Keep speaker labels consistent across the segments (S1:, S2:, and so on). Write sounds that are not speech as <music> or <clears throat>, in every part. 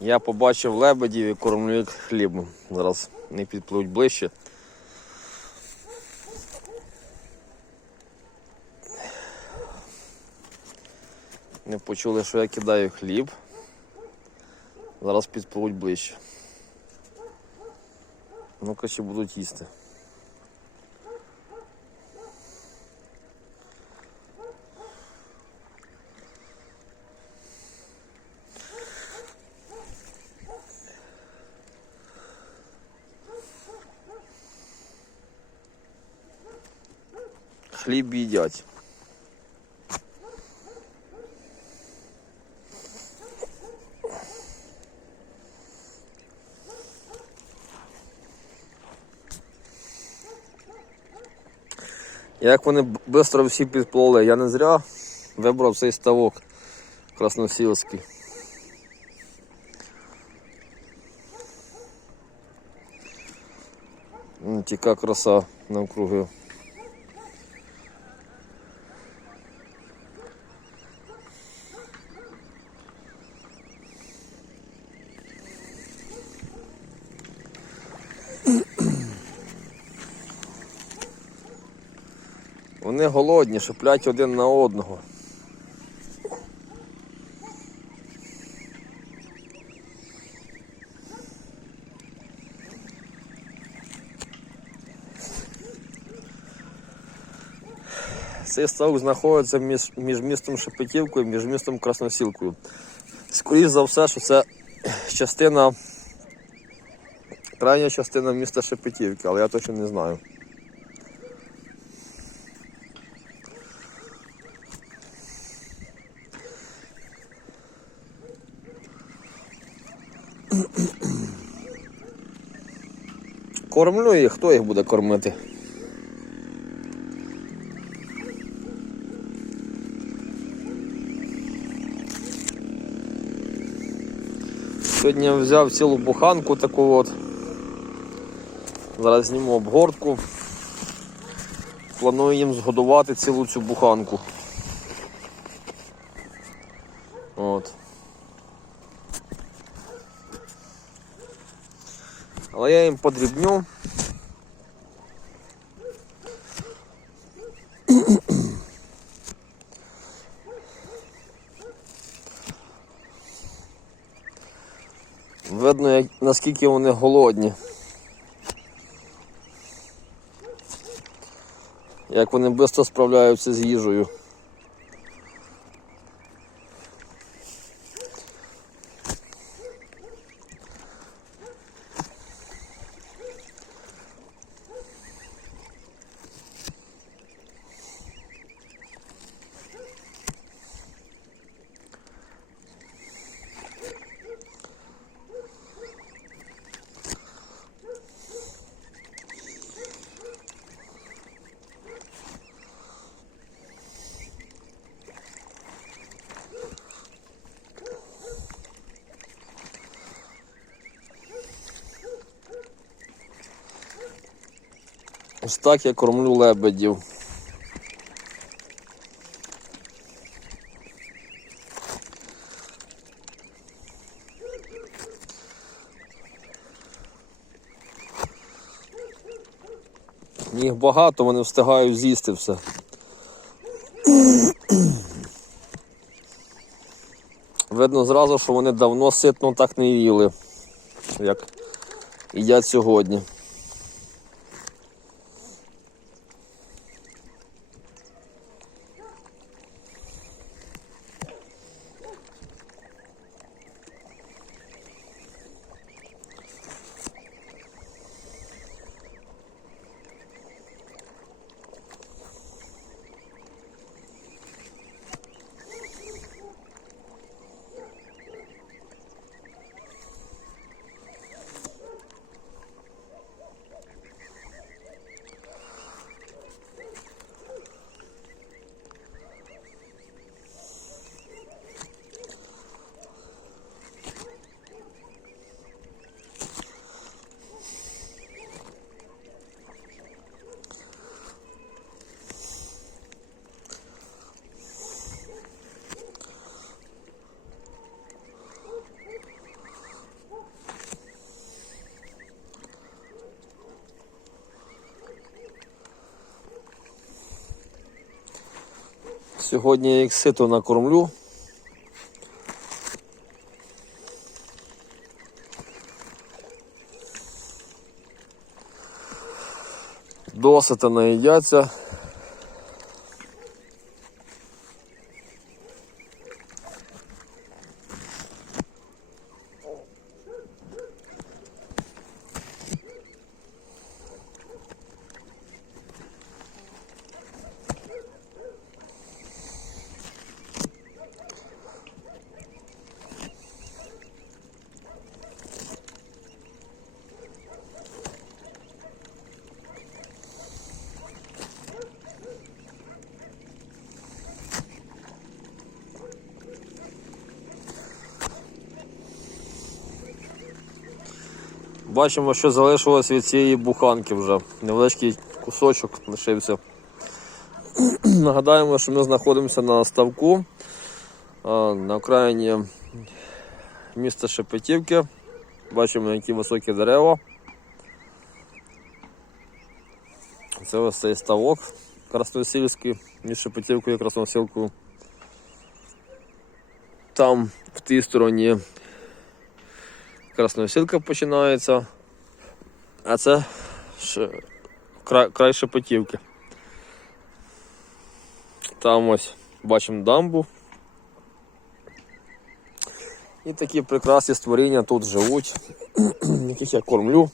S1: Я побачив лебедів і кормлю їх хлібом. Зараз не підпливуть ближче. Не почули, що я кидаю хліб. Зараз підпливуть ближче. Ну-ка, ще будуть їсти. Хліб їдять. Як вони швидко всі підплили, я не зря вибрав цей ставок красносілський. Тіка краса навкруги. Вони голодні, шиплять один на одного. Цей ставок знаходиться між, між містом Шепетівкою і між містом Красносілкою. Скоріше за все, що це частина, крайня частина міста Шепетівки, але я точно не знаю. Кормлю їх, хто їх буде кормити? Сьогодні я взяв цілу буханку таку от. Зараз зніму обгортку. Планую їм згодувати цілу цю буханку. От. Я їм подрібню. Видно, як, наскільки вони голодні. Як вони швидко справляються з їжею. Ось так я кормлю лебедів. Їх багато, вони встигають з'їсти все. Видно зразу, що вони давно ситно так не їли, як їдять сьогодні. Сьогодні я їх сито накормлю. Досить наїдяться. Бачимо, що залишилось від цієї буханки вже. Невеличкий кусочок лишився. <clears throat> Нагадаємо, що ми знаходимося на ставку на окраїні міста Шепетівки. Бачимо, які високі дерева. Це ось цей ставок Красносільський між Шепетівкою і Красносілкою. Там в тій стороні Красносілка починається, а це ш... край, край Шепетівки. Там ось бачимо дамбу. І такі прекрасні створіння тут живуть, <clears throat> яких я кормлю.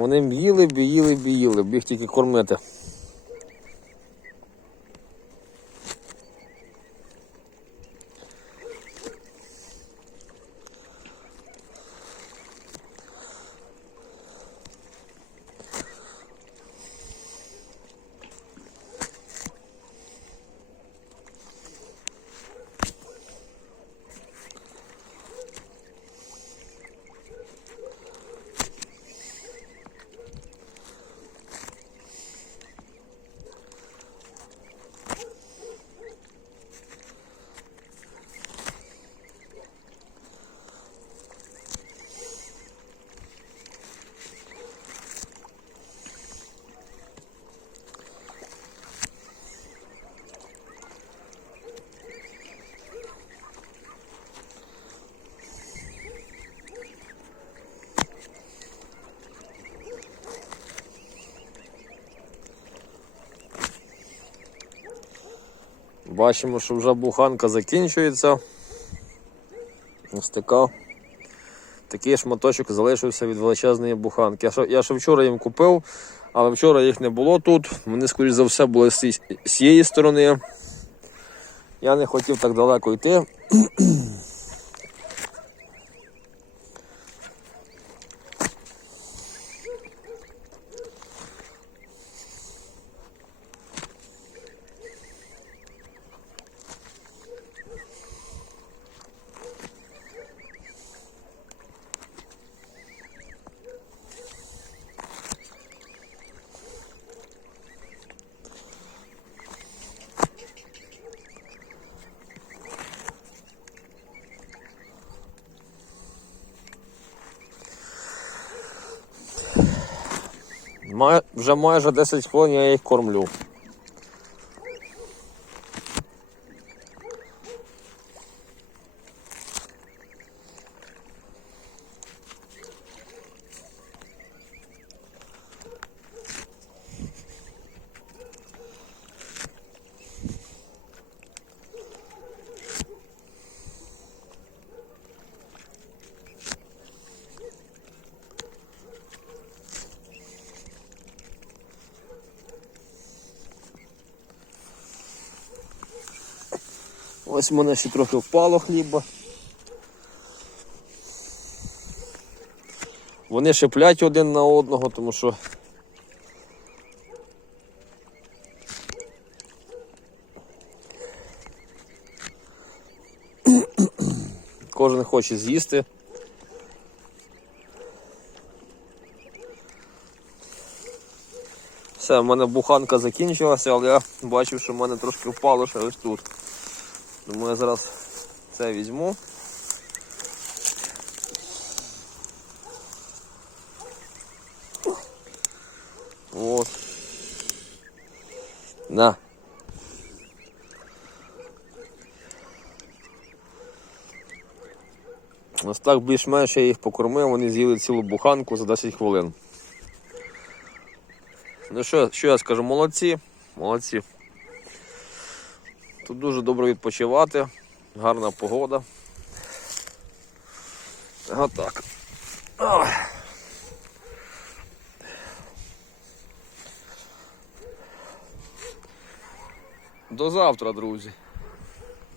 S1: Вони б'їли, б'їли, б'їли, б їх тільки кормити. Бачимо, що вже буханка закінчується. Ось така. Такий шматочок залишився від величезної буханки. Я ще, я ще вчора їм купив, але вчора їх не було тут. Вони, скоріш за все, були з цієї сторони. Я не хотів так далеко йти. Вже майже 10 хвилин я їх кормлю. Ось в мене ще трохи впало хліба. Вони шиплять один на одного, тому що кожен хоче з'їсти. Все, в мене буханка закінчилася, але я бачив, що в мене трошки впало ще ось тут. Думаю, я зараз це візьму. От. На. Ось так більш-менш я їх покормив, вони з'їли цілу буханку за 10 хвилин. Ну що, що я скажу, молодці, молодці. Тут дуже добре відпочивати, гарна погода. Отак. До завтра, друзі.